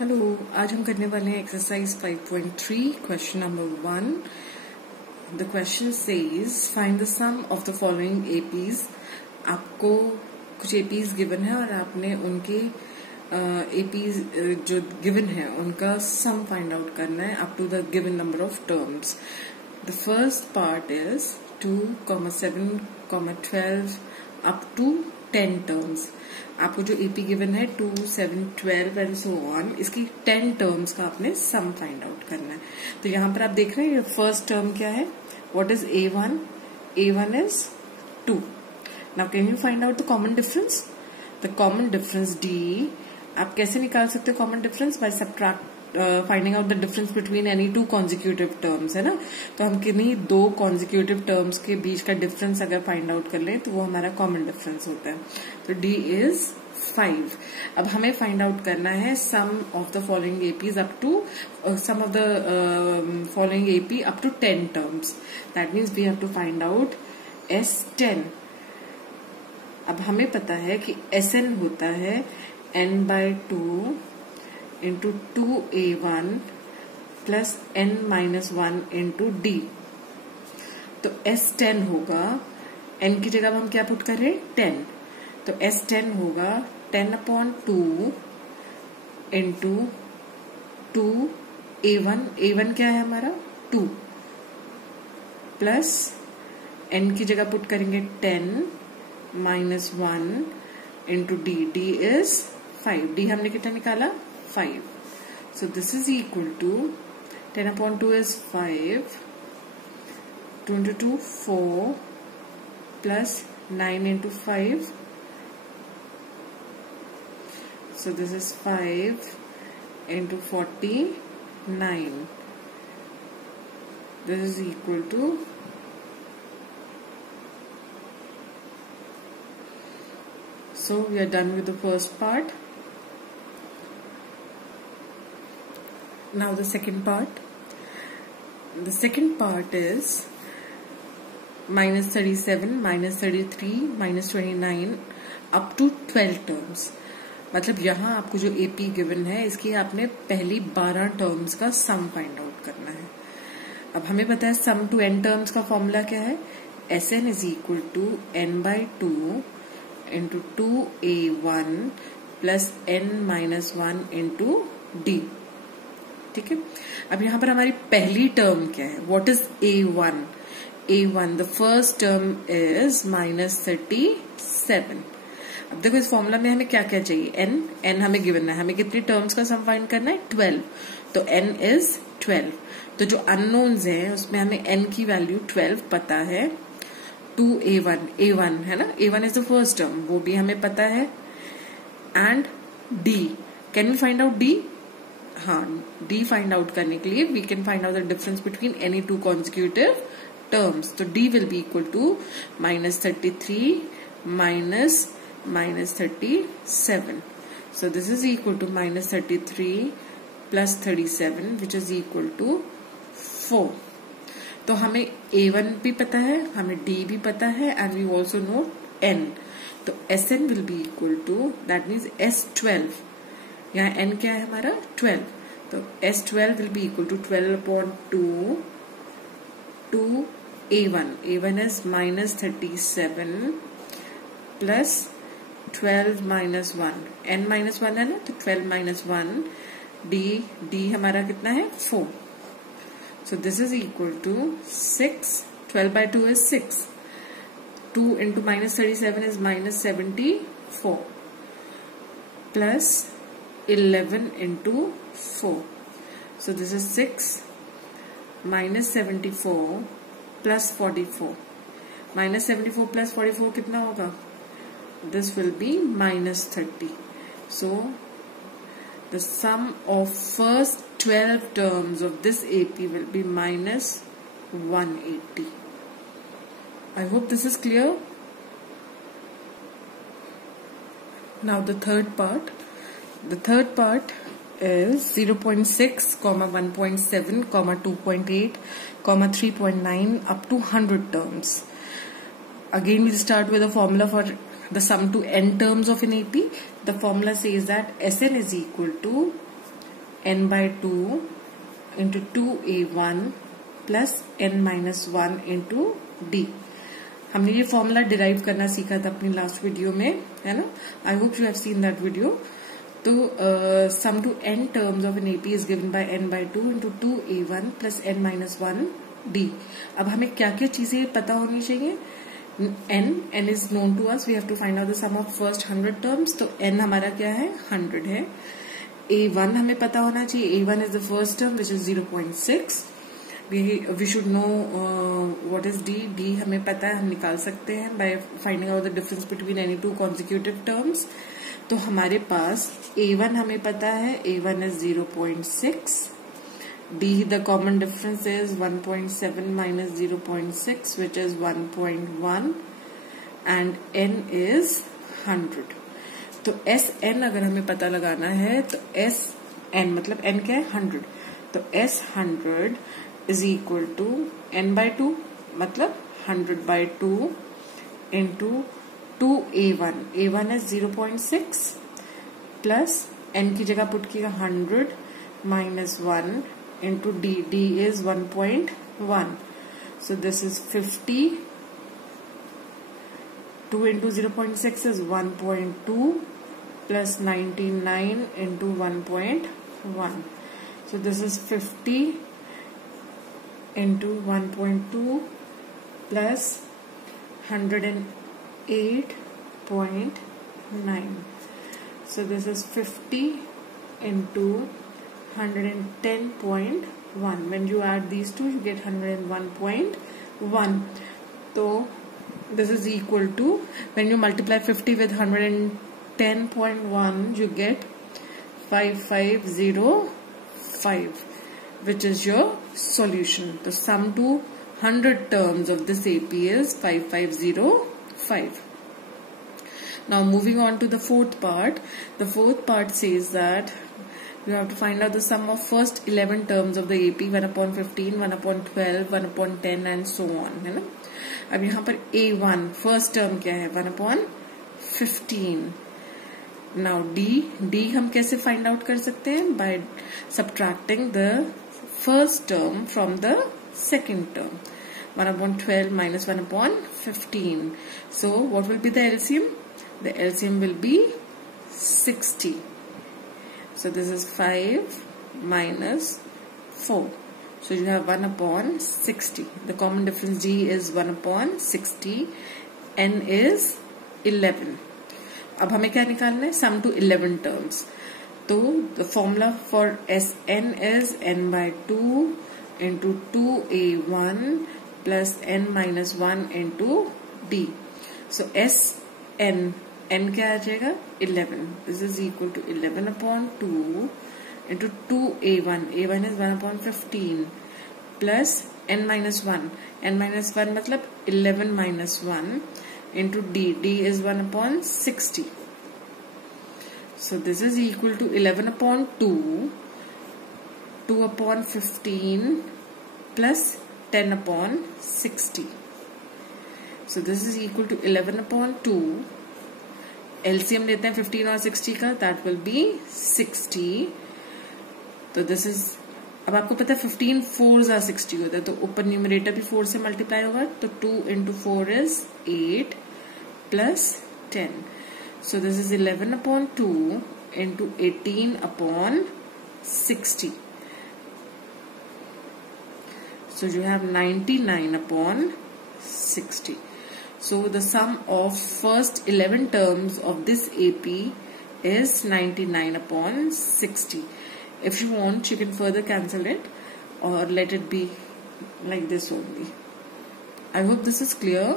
Hello, आज हम करने वाले हैं exercise 5.3 question number 1। The question says find the sum of the following APs. आपको कुछ एपीज गिवन है और आपने उनके एपीज जो गिवन है उनका सम फाइंड आउट करना है up to the given number of terms. The first part is 2, 7, 12 up to 10 terms. आपको जो एपी गिवन है 2, 7, 12 एंड सो ऑन, इसकी 10 टर्म्स का आपने सम फाइंड आउट करना है। तो यहां पर आप देख रहे हैं फर्स्ट टर्म क्या है, what is A1? A1 is 2। Now can you find out the common difference? The common difference D आप कैसे निकाल सकते हो? Common difference bye subtract finding out the difference between any two consecutive terms, है ना। तो हम किन्हीं दो कॉन्जिक्यूटिव टर्म्स के बीच का डिफरेंस अगर फाइंड आउट कर लें तो वो हमारा कॉमन डिफरेंस होता है। तो D इज 5। अब हमें फाइंड आउट करना है sum of the following APs up to sum of the following AP up to 10 terms. That means we have to find out S10। अब हमें पता है कि Sn होता है n/2 into 2A1 plus n-1 into D। तो S10 होगा, n की जगह हम क्या पुट कर रहे हैं? 10। तो S10 होगा 10/2 इंटू 2A1। A1 क्या है हमारा? 2 प्लस n की जगह पुट करेंगे 10-1 into D। D is 5। D हमने कितना निकाला? 5। So this is equal to 10/2 is 5, 2 into 2 4 plus 9 into 5. So this is 5 into 49. This is equal to so we are done with the first part. Now the second part. The second part is -37, -33, -29 up to 12 terms। मतलब यहाँ आपको जो AP given है इसकी आपने पहली 12 terms का sum find out करना है। अब हमें पता है सम टू n टर्म्स का फॉर्मूला क्या है? Sn is equal to n/2 into 2A1 plus n-1 into D। ठीक है। अब यहां पर हमारी पहली टर्म क्या है? What is A1? A1 the first term is -37। अब देखो इस फॉर्मूला में हमें क्या क्या चाहिए? n हमें गिवन है, हमें कितनी टर्म्स का सम फाइंड करना है? 12। तो n इज 12। तो जो अननोन्स हैं उसमें हमें n की वैल्यू 12 पता है। 2A1 है ना, A1 is the first term, वो भी हमें पता है। And D, can we find out D? हाँ, D फाइंड आउट करने के लिए we can find out the difference between any two consecutive terms. तो D will be equal to -33 -37। So this is equal to -33 plus 37 which is equal to 4। तो हमें A1 भी पता है, हमें D भी पता है and we also know N। तो Sn will be equal to, that means S12। यहाँ n क्या है हमारा? 12। तो S12 will be equal to 12/2 2A1। A1 is -37 plus 12-1 n-1 है ना, तो 12-1 D हमारा कितना है? 4। So this is equal to 6। 12/2 is 6। 2 into -37 is -74 plus 11 into 4. So this is 6 -74 plus 44. -74 plus 44 कितना होगा? This will be -30. So the sum of first 12 terms of this AP will be -180. I hope this is clear. Now the third part. The third part is 0.6, 1.7, 2.8, 3.9 up to 100 terms. Again, we'll start with a formula for the sum to n terms of an AP. The formula says that Sn is equal to n by 2 into 2a1 plus n minus 1 into d. हमने ये formula derive करना सीखा था अपनी last video में, है ना? I hope you have seen that video. तो sum to n terms of an AP is given by n by 2 into 2a1 plus n minus 1 d. अब हमें क्या क्या चीजें पता होनी चाहिए? n is known to us. We have to find out the sum of first 100 terms. तो n हमारा क्या है? 100 है. a1 हमें पता होना चाहिए. a1 is the first term which is 0.6. We should know what is d. d हमें पता है, हम निकाल सकते हैं by finding out the difference between any two consecutive terms. तो हमारे पास a1 हमें पता है. a1 is 0.6. d the common difference is 1.7 minus 0.6 which is 1.1 and n is 100. तो Sn अगर हमें पता लगाना है तो Sn मतलब n क्या है? 100. तो S100 is equal to n by 2 मतलब 100 by 2 into 2a1. a1 is 0.6 plus n की जगह पुट किया 100 minus 1 into d. d is 1.1. So this is 50. 2 into 0.6 is 1.2 plus 99 into 1.1. So this is 50 into 1.2 plus 108.9. So this is 50 into 110.1. When you add these two, you get 101.1. So this is equal to, when you multiply 50 with 110.1, you get 5505, which is your solution. The sum to 100 terms of this AP is 5505. Now moving on to the fourth part. The fourth part says that you have to find out the sum of first 11 terms of the AP, 1 upon 15, 1 upon 12, 1 upon 10 and so on, है ना? अब यहाँ पर A1 first term क्या है? 1 upon 15. Now D हम कैसे find out कर सकते हैं? By subtracting the first term from the second term. 1 upon 12 minus 1 upon 15. So what will be the LCM? The LCM will be 60. So this is 5 minus 4. So you have 1 upon 60. The common difference D is 1 upon 60. N is 11. अब हमें क्या निकालना है? Sum to 11 terms. So the formula for Sn is n by 2 into 2a1 plus n minus 1 into d. So Sn, n क्या आ जाएगा? 11. This is equal to 11 upon 2 into 2a1. a1 is 1 upon 15 plus n minus 1. n minus 1 मतलब 11 minus 1 into d. d is 1 upon 60. So this is equal to 11 upon 2, 2 upon 15 plus 10 upon 60. So this is equal to 11 upon 2. LCM लेते हैं 15 और 60 का, that will be 60. तो this is, अब आपको पता है 15 4s are 60 होता है, तो ऊपर न्यूमरेटर भी 4 से मल्टीप्लाई होगा, तो 2 into 4 is 8 plus 10. So this is 11 upon 2 into 18 upon 60. So you have 99 upon 60. So the sum of first 11 terms of this AP is 99 upon 60. If you want, you can further cancel it or let it be like this only. I hope this is clear.